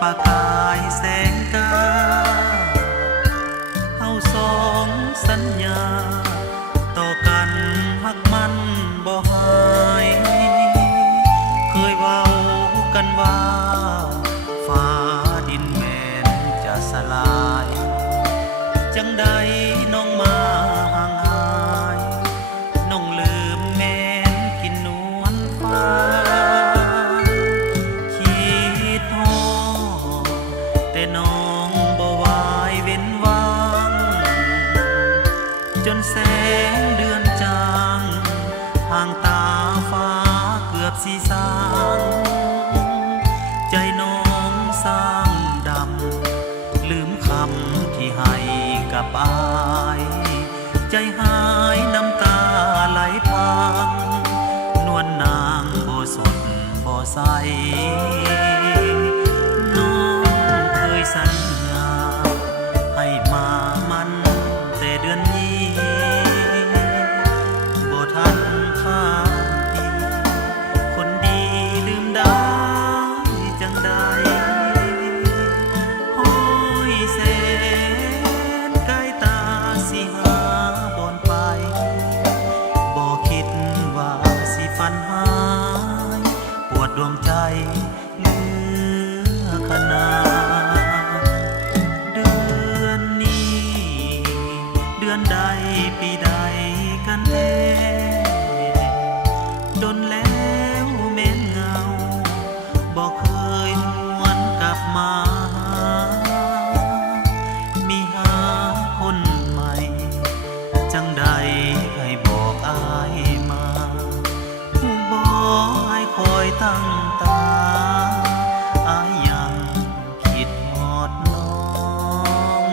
ประกายแสงกาเฮาสองสัญญาต่อกันหักมันบ่หายเคยเว้ากันว่าฟ้าดินแม่นจะสลายจังใดน้องมาห่างหายน้องลืมแม่นกินนวลฟ้าคิดฮอดแต่น้องบ่วายเว้นวางจนแสงเดือนจางห่างตาฟ้าเกือบสิสางใจน้องสร้างดำลืมคำที่ให้กับอายใจหายน้ำตาไหลพังนวลนางบ่สดบ่ใสน้องเคยสัญญาให้มามันแต่เดือนนี้บ่ทันข้ามปีคนดีลืมได้จังใดห้อยแสนใกล้ตาสิหาบอนไปบ่คิดว่าสิฝันหายปวดดวงใจเหลือขนาดเดือนนี้เดือนใดปีใดกันแน่ดนแล้วแม่นเงาบ่เคยหวนกลับมามีหาคนใหม่จังใดให้บอกอายมาผู้บอกอายคอยตั้งตาอายยังคิดฮอดน้อง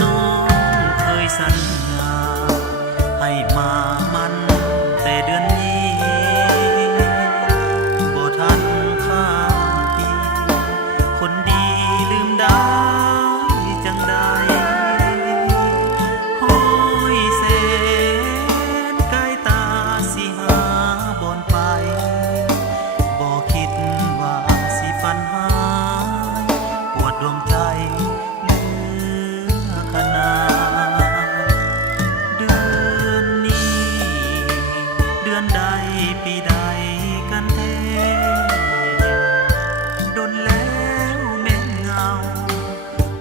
น้องเคยสัญญาให้มามันแต่เดือนนี้บ่ทันข้ามปีคนดีลืมได้จังใดห้อยแสนใกล้ตาสิหาบอนไปบ่คิดว่าสิฝันหายปวดดวงใจเหลือขนาดเดือนนี้เดือนใดปีใดกันแท้ดนแล้วแม่นเงา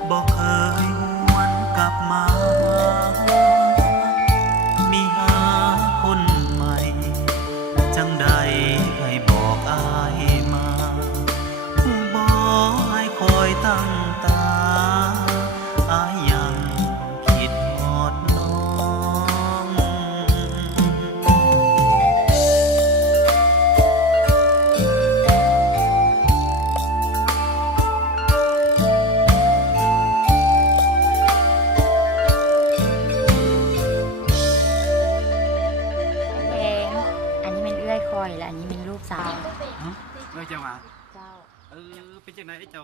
บ่เคยหวนกลับมามีหาคนใหม่จังใดให้บอกอายมาผู้บอกอายคอยตั้งตาอายยังคิดฮอดน้อง แดงอันนี้เป็นเอื้อยคอยและอันนี้เป็นลูกสาว เอ้ยเจ้ามา เจ้า เป็นจังไหนไอ้เจ้า